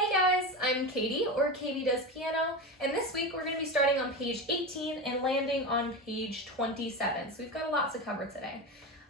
Hey guys, I'm Katie, or KB Does Piano, and this week we're going to be starting on page 18 and landing on page 27, so we've got a lot to cover today.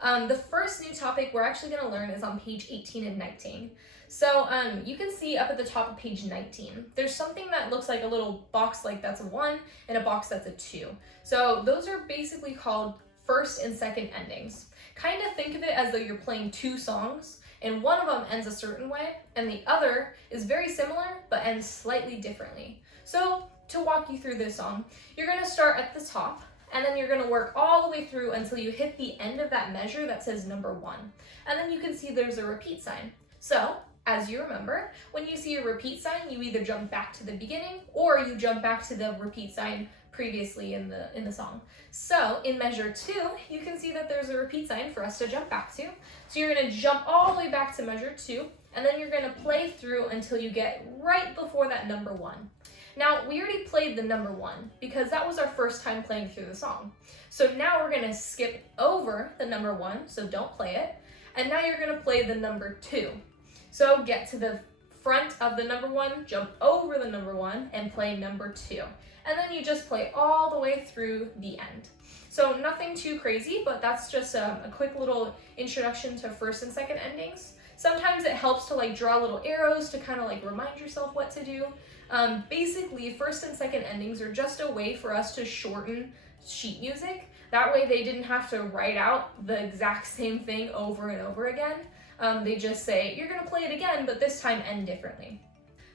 The first new topic we're actually going to learn is on page 18 and 19. So you can see up at the top of page 19, there's something that looks like a little box like that's a 1 and a box that's a 2. So those are basically called first and second endings. Kind of think of it as though you're playing two songs, and one of them ends a certain way, and the other is very similar, but ends slightly differently. So, to walk you through this song, you're going to start at the top, and then you're going to work all the way through until you hit the end of that measure that says number 1. And then you can see there's a repeat sign. So, as you remember, when you see a repeat sign, you either jump back to the beginning, or you jump back to the repeat sign previously in the song. So in measure 2, you can see that there's a repeat sign for us to jump back to. So you're going to jump all the way back to measure 2, and then you're going to play through until you get right before that number 1. Now, we already played the number 1 because that was our first time playing through the song. So now we're going to skip over the number 1, so don't play it. And now you're going to play the number 2. So get to the front of the number 1, jump over the number 1, and play number 2. And then you just play all the way through the end. So nothing too crazy, but that's just a quick little introduction to first and second endings. Sometimes it helps to draw little arrows to kind of remind yourself what to do. Basically, first and second endings are just a way for us to shorten sheet music. That way they didn't have to write out the exact same thing over and over again. They just say, you're going to play it again, but this time end differently.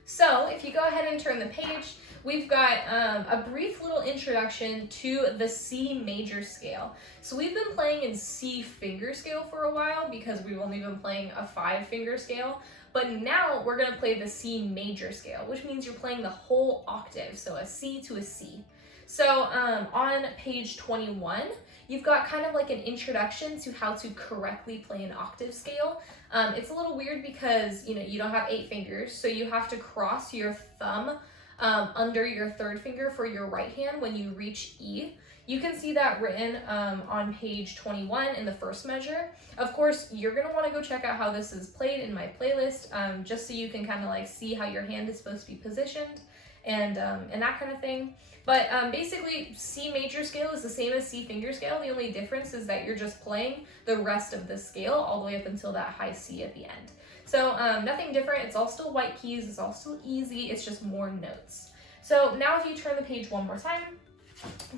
So if you go ahead and turn the page, we've got a brief little introduction to the C major scale. So we've been playing in C finger scale for a while because we've only been playing a 5-finger scale, but now we're going to play the C major scale, which means you're playing the whole octave, so a C to a C. So on page 21, you've got kind of like an introduction to how to correctly play an octave scale. It's a little weird because you don't have 8 fingers, so you have to cross your thumb under your 3rd finger for your right hand when you reach E. You can see that written on page 21 in the first measure. Of course, you're going to want to go check out how this is played in my playlist, just so you can kind of see how your hand is supposed to be positioned and that kind of thing. But basically, C major scale is the same as C finger scale. The only difference is that you're just playing the rest of the scale all the way up until that high C at the end. So nothing different. It's all still white keys. It's all still easy. It's just more notes. So now if you turn the page one more time,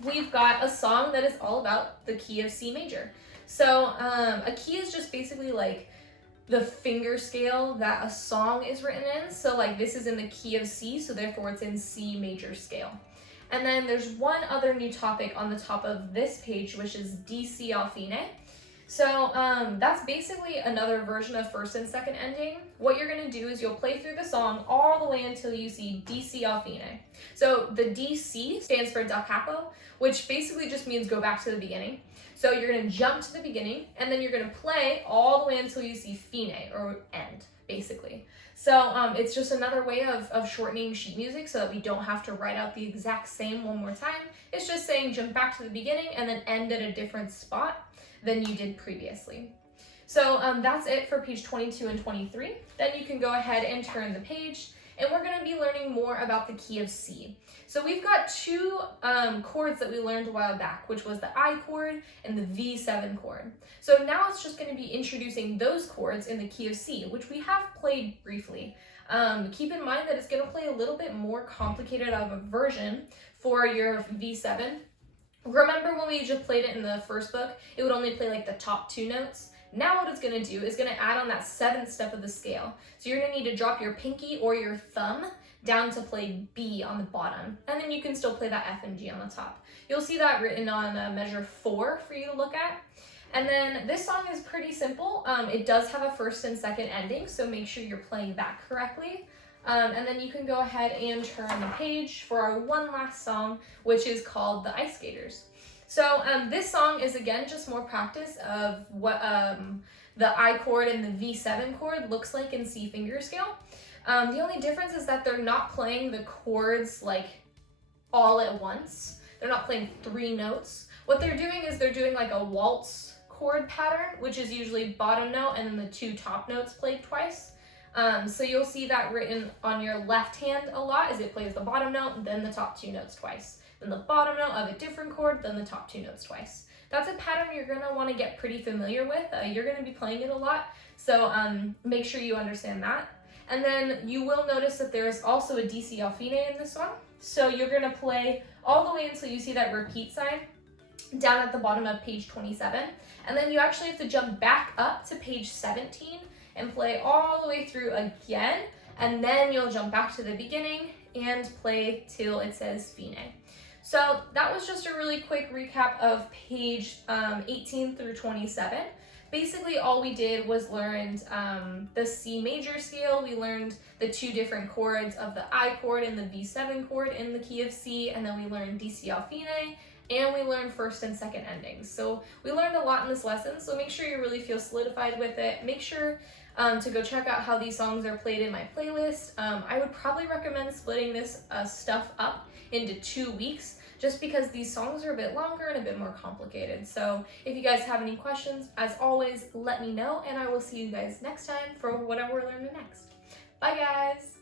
we've got a song that is all about the key of C major. So a key is just basically the finger scale that a song is written in. So this is in the key of C, so therefore it's in C major scale. And then there's one other new topic on the top of this page, which is DC al fine. So that's basically another version of first and second ending. What you're going to do is you'll play through the song all the way until you see DC al fine. So the DC stands for da capo, which basically just means go back to the beginning. So you're going to jump to the beginning, and then you're going to play all the way until you see fine, or end, basically. So it's just another way of shortening sheet music so that we don't have to write out the exact same one more time. It's just saying jump back to the beginning and then end at a different spot than you did previously. So that's it for page 22 and 23. Then you can go ahead and turn the page, and we're going to be learning more about the key of C. So we've got 2 chords that we learned a while back, which was the I chord and the V7 chord. So now it's just going to be introducing those chords in the key of C, which we have played briefly. Keep in mind that it's going to play a little bit more complicated of a version for your V7. Remember when we just played it in the first book, it would only play the top 2 notes? Now what it's going to do is going to add on that 7th step of the scale. So you're going to need to drop your pinky or your thumb down to play B on the bottom, and then you can still play that F and G on the top. You'll see that written on measure 4 for you to look at. And then this song is pretty simple. It does have a first and second ending, so make sure you're playing that correctly. And then you can go ahead and turn the page for our one last song, which is called The Ice Skaters. So this song is, again, just more practice of what the I chord and the V7 chord looks like in C finger scale. The only difference is that they're not playing the chords all at once. They're not playing 3 notes. What they're doing is they're doing a waltz chord pattern, which is usually bottom note and then the 2 top notes played twice. So you'll see that written on your left hand a lot as it plays the bottom note, then the top 2 notes twice. Then the bottom note of a different chord, then the top 2 notes twice. That's a pattern you're going to want to get pretty familiar with. You're going to be playing it a lot, so make sure you understand that. And then you will notice that there is also a DCL fine in this one. So you're going to play all the way until you see that repeat sign down at the bottom of page 27. And then you actually have to jump back up to page 17 and play all the way through again. And then you'll jump back to the beginning and play till it says fine. So that was just a really quick recap of page 18 through 27. Basically, all we did was learn the C major scale. We learned the 2 different chords of the I chord and the V7 chord in the key of C, and then we learned DCL fine, and we learned first and second endings. So we learned a lot in this lesson, so make sure you really feel solidified with it. Make sure to go check out how these songs are played in my playlist. I would probably recommend splitting this stuff up into 2 weeks, just because these songs are a bit longer and a bit more complicated. So if you guys have any questions, as always, let me know, and I will see you guys next time for whatever we're learning next. Bye, guys!